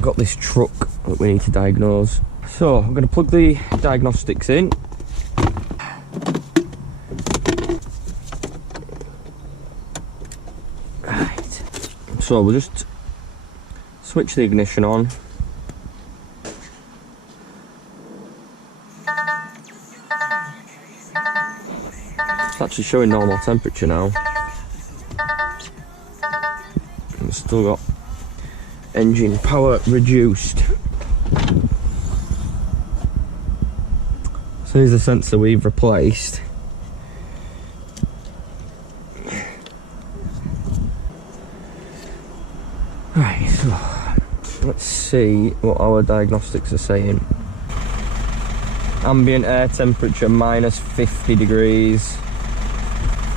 got this truck that we need to diagnose. So I'm going to plug the diagnostics in. Right. So we'll just switch the ignition on. It's actually showing normal temperature now. It's still got engine power reduced. So here's the sensor we've replaced. Right, so let's see what our diagnostics are saying. Ambient air temperature minus 50 degrees.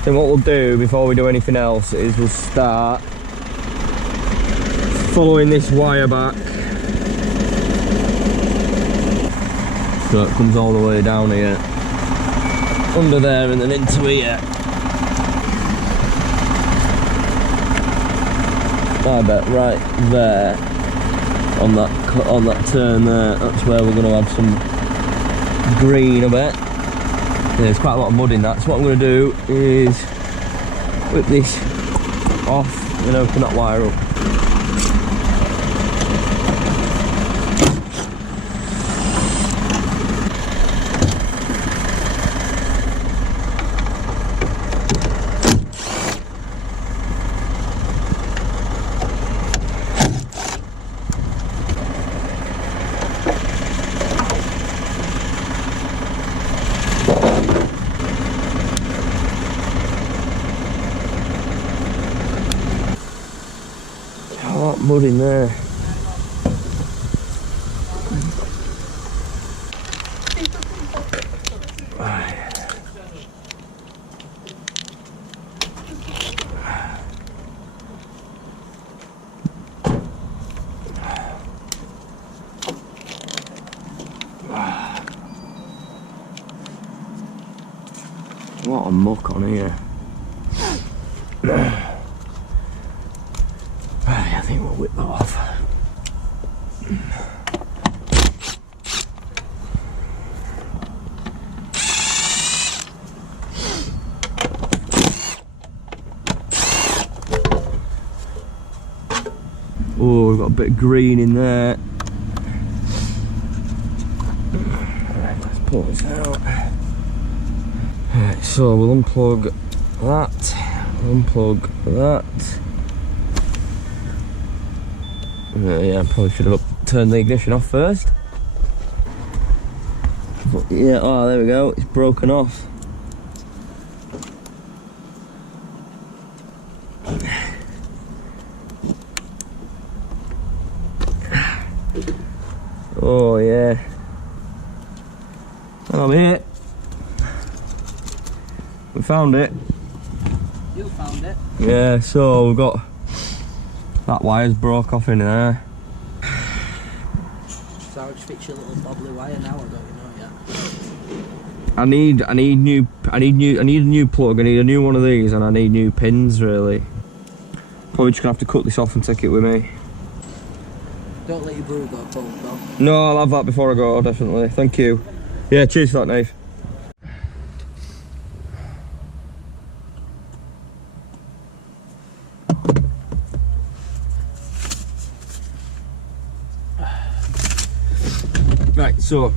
Then what we'll do before we do anything else is we'll start following this wire back. So it comes all the way down here, under there and then into here. I bet right there, on that turn there, that's where we're going to have some green, I bet. Yeah, there's quite a lot of mud in that, so what I'm going to do is whip this off and open that wire up. Mud in there. What a muck on here. I think we'll whip that off. Oh, we've got a bit of green in there. Alright, let's pull this out. Right, so we'll unplug that, unplug that. Yeah, I probably should have turned the ignition off first. But yeah, oh, there we go, it's broken off. Oh yeah. And I'm here. We found it. You found it? Yeah, so we've got that wire's broke off in there. So I'll just fix your little bobbly wire now, or don't you know yet? I need a new plug. I need a new one of these, and I need new pins. Really. Probably just gonna have to cut this off and take it with me. Don't let your brew go cold though. No, I'll have that before I go. Definitely. Thank you. Yeah, cheers for that, Nave. Right, so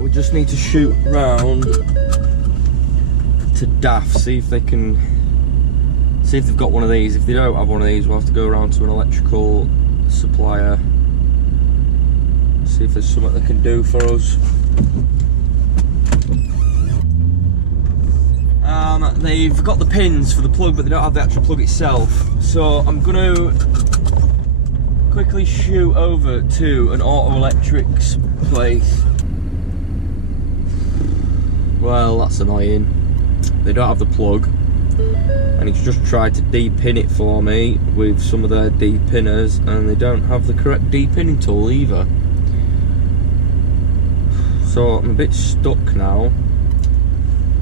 we just need to shoot round to DAF, see if they've got one of these. If they don't have one of these, we'll have to go around to an electrical supplier, see if there's something they can do for us. They've got the pins for the plug, but they don't have the actual plug itself, so I'm going to quickly shoot over to an auto electrics place. Well, that's annoying. They don't have the plug, and he's just tried to de-pin it for me with some of their de-pinners, and they don't have the correct de-pinning tool either. So I'm a bit stuck now.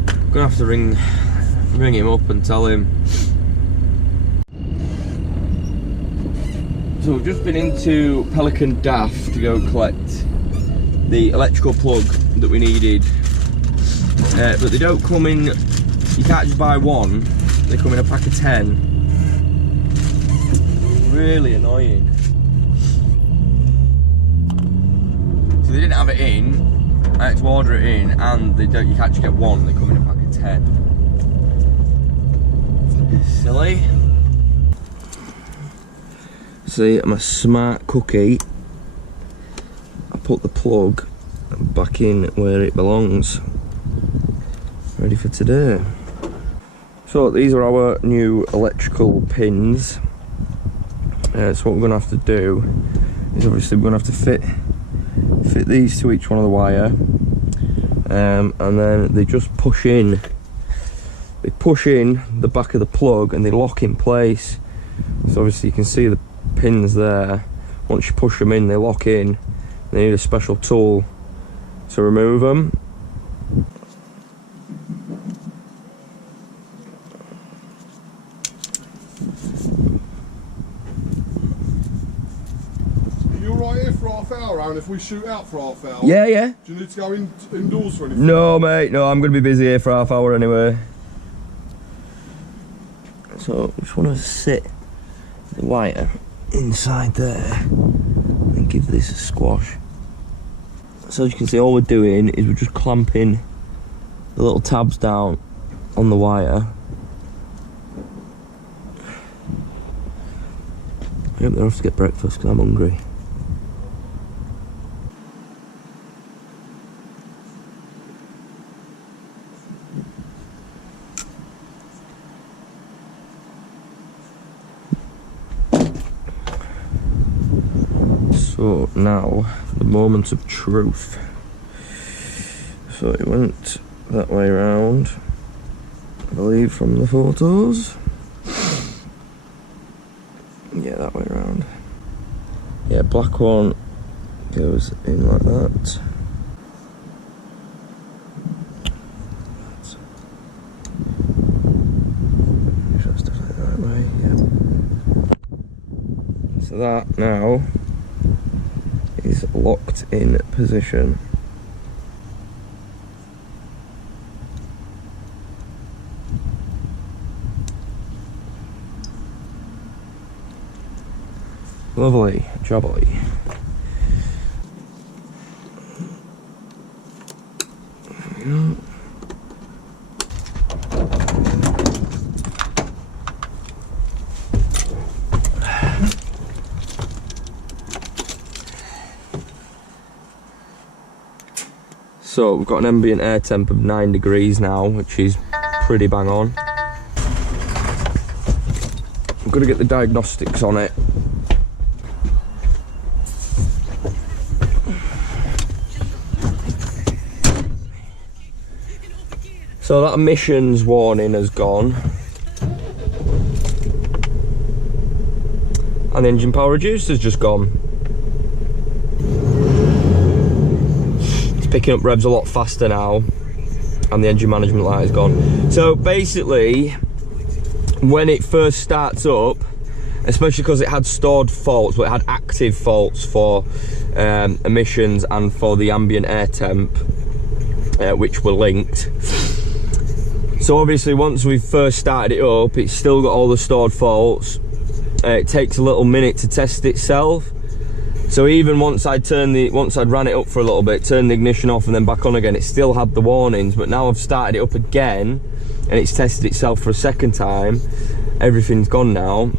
I'm gonna have to ring him up and tell him So we've just been into Pelican DAF to go collect the electrical plug that we needed, but they don't come in, you can't just buy one, they come in a pack of 10. Really annoying. So they didn't have it in, I had to order it in, and you can't just get one, they come in a pack of 10. Silly. See, I'm a smart cookie. I put the plug back in where it belongs. Ready for today. So these are our new electrical pins. So what we're going to have to do is obviously we're going to have to fit these to each one of the wire, and then they just push in. They push in the back of the plug and they lock in place. So obviously you can see the pins there. Once you push them in, they lock in. They need a special tool to remove them. Are you alright here for half hour, Aaron, if we shoot out for half hour? Yeah, yeah. Do you need to go indoors for anything? No, mate, no, I'm going to be busy here for half hour anyway. So, just want to sit the wire inside there and give this a squash. So as you can see, all we're doing is we're just clamping the little tabs down on the wire. I hope they're off to get breakfast because I'm hungry. So now, the moment of truth. So it went that way around, I believe, from the photos. Yeah, that way around. Yeah, black one goes in like that. Just that way, yeah. So that now is locked in position. Lovely, jubbly. So we've got an ambient air temp of 9 degrees now, which is pretty bang on. I'm gonna get the diagnostics on it. So that emissions warning has gone. And the engine power reduced has just gone. Picking up revs a lot faster now, and the engine management light is gone. So basically, when it first starts up, especially because it had stored faults, but it had active faults for emissions and for the ambient air temp, which were linked. So obviously once we first started it up, it's still got all the stored faults. It takes a little minute to test itself. So even once I'd ran it up for a little bit, turned the ignition off and then back on again, it still had the warnings. But now I've started it up again and it's tested itself for a second time. Everything's gone now.